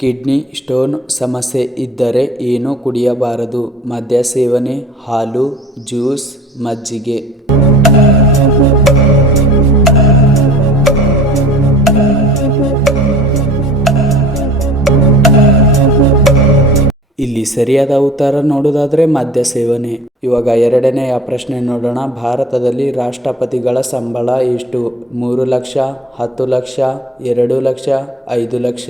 Kidney stone ಸಮಸ್ಯೆ ಇದ್ದರೆ ಏನು ಕುಡಿಯಬಾರದು? ಮದ್ಯ ಸೇವನೆ, ಹಾಲು, ಜ್ಯೂಸ್, ಮಜ್ಜಿಗೆ. ಇಲ್ಲಿ ಸರಿಯಾದ ಉತ್ತರ ನೋಡೋದಾದ್ರೆ ಮದ್ಯ ಸೇವನೆ. ಇವಾಗ ಎರಡನೆಯ ಪ್ರಶ್ನೆ ನೋಡೋಣ. ಭಾರತದಲ್ಲಿ ರಾಷ್ಟ್ರಪತಿಗಳ ಸಂಬಳ ಎಷ್ಟು? 3 ಲಕ್ಷ, 10 ಲಕ್ಷ, 2 ಲಕ್ಷ, 5 ಲಕ್ಷ.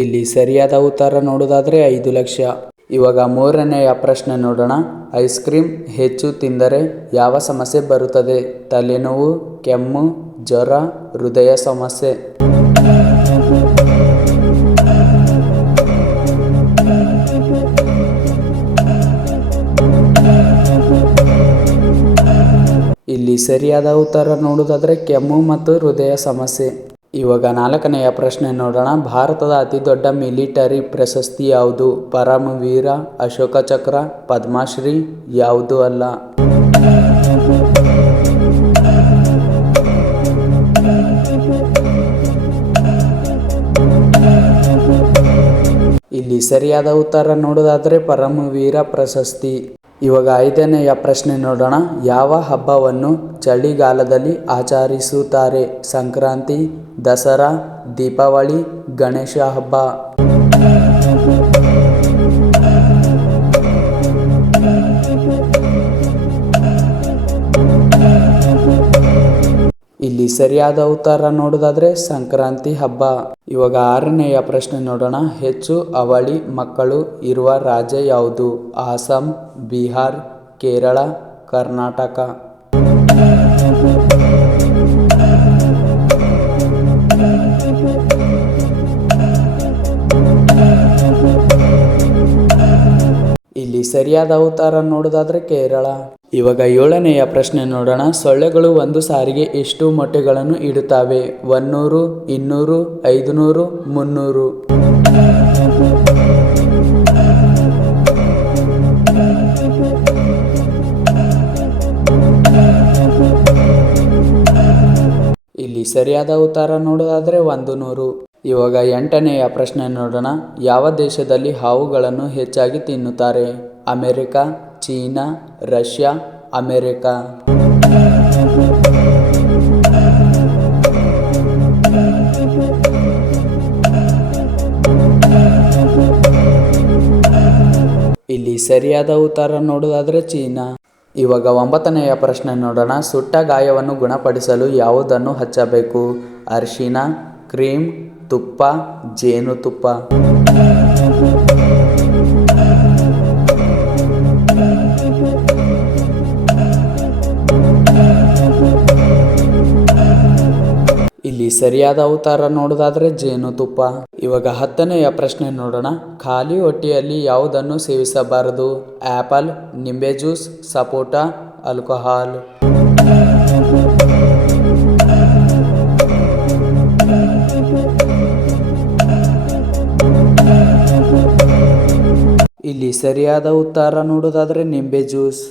ಇಲ್ಲಿ ಸರಿಯಾದ ಉತ್ತರ ನೋಡೋದಾದ್ರೆ 5 ಲಕ್ಷ. ಇವಾಗ ಮೂರನೆಯ ಪ್ರಶ್ನೆ ನೋಡೋಣ. ಐಸ್ ಕ್ರೀಮ್ ಹೆಚ್ಚು ತಿಂದರೆ ಯಾವ ಸಮಸ್ಯೆ ಬರುತ್ತದೆ? ತಲೆನೋವು, ಕೆಮ್ಮು, ಜ್ವರ, ಹೃದಯ ಸಮಸ್ಯೆ. ಇಲ್ಲಿ ಸರಿಯಾದ ಉತ್ತರ ನೋಡೋದಾದ್ರೆ ಕೆಮ್ಮು ಮತ್ತು ಹೃದಯ ಸಮಸ್ಯೆ. ಇವಾಗ ನಾಲ್ಕನೆಯ ಪ್ರಶ್ನೆ ನೋಡೋಣ. ಭಾರತದ ಅತಿ ದೊಡ್ಡ ಮಿಲಿಟರಿ ಪ್ರಶಸ್ತಿ ಯಾವುದು? ಪರಮವೀರ, ಅಶೋಕ ಚಕ್ರ, ಪದ್ಮಶ್ರೀ, ಯಾವುದು ಅಲ್ಲ? ಇಲ್ಲಿ ಸರಿಯಾದ ಉತ್ತರ ನೋಡೋದಾದ್ರೆ ಪರಮವೀರ ಪ್ರಶಸ್ತಿ. ಇವಾಗ ಐದನೆಯ ಪ್ರಶ್ನೆ ನೋಡೋಣ. ಯಾವ ಹಬ್ಬವನ್ನು ಚಳಿಗಾಲದಲ್ಲಿ ಆಚರಿಸುತ್ತಾರೆ? ಸಂಕ್ರಾಂತಿ, ದಸರಾ, ದೀಪಾವಳಿ, ಗಣೇಶ ಹಬ್ಬ. ಇಲ್ಲಿ ಸರಿಯಾದ ಉತ್ತರ ನೋಡೋದಾದ್ರೆ ಸಂಕ್ರಾಂತಿ ಹಬ್ಬ. ಇವಾಗ ಆರನೆಯ ಪ್ರಶ್ನೆ ನೋಡೋಣ. ಹೆಚ್ಚು ಅವಳಿ ಮಕ್ಕಳು ಇರುವ ರಾಜ್ಯ ಯಾವುದು? ಅಸ್ಸಾಂ, ಬಿಹಾರ್, ಕೇರಳ, ಕರ್ನಾಟಕ. ಇಲ್ಲಿ ಸರಿಯಾದ ಉತ್ತರ ನೋಡೋದಾದ್ರೆ ಕೇರಳ. ಇವಾಗ ಏಳನೆಯ ಪ್ರಶ್ನೆ ನೋಡೋಣ. ಸೊಳ್ಳೆಗಳು ಒಂದು ಸಾರಿಗೆ ಎಷ್ಟು ಮೊಟ್ಟೆಗಳನ್ನು ಇಡುತ್ತವೆ? 100, 200, 500, 300. ಇಲ್ಲಿ ಸರಿಯಾದ ಉತ್ತರ ನೋಡೋದಾದ್ರೆ 100. ಇವಾಗ ಎಂಟನೆಯ ಪ್ರಶ್ನೆ ನೋಡೋಣ. ಯಾವ ದೇಶದಲ್ಲಿ ಹಾವುಗಳನ್ನು ಹೆಚ್ಚಾಗಿ ತಿನ್ನುತ್ತಾರೆ? America, China, Russia, America. ಇಲ್ಲಿ ಸರಿಯಾದ ಉತ್ತರ ನೋಡೋದಾದ್ರೆ ಚೀನಾ. ಇವಾಗ 9ನೆಯ ಪ್ರಶ್ನೆ ನೋಡೋಣ. ಸುಟ್ಟ ಗಾಯವನ್ನು ಗುಣಪಡಿಸಲು ಯಾವುದನ್ನು ಹಚ್ಚಬೇಕು? ಅರಿಶಿನ, ಕ್ರೀಮ್, ತುಪ್ಪ, ಜೇನುತುಪ್ಪ. ಇಲ್ಲಿ ಸರಿಯಾದ ಉತ್ತರ ನೋಡೋದಾದ್ರೆ ಜೇನುತುಪ್ಪ. ಇವಾಗ 10ನೆಯ ಪ್ರಶ್ನೆ ನೋಡೋಣ. ಖಾಲಿ ಹೊಟ್ಟೆಯಲ್ಲಿ ಯಾವುದನ್ನು ಸೇವಿಸಬಾರದು? ಆಪಲ್, ನಿಂಬೆ ಜ್ಯೂಸ್, ಸಪೋಟ, ಆಲ್ಕೋಹಾಲ್. ಇಲ್ಲಿ ಸರಿಯಾದ ಉತ್ತರ ನೋಡೋದಾದ್ರೆ ನಿಂಬೆ ಜ್ಯೂಸ್.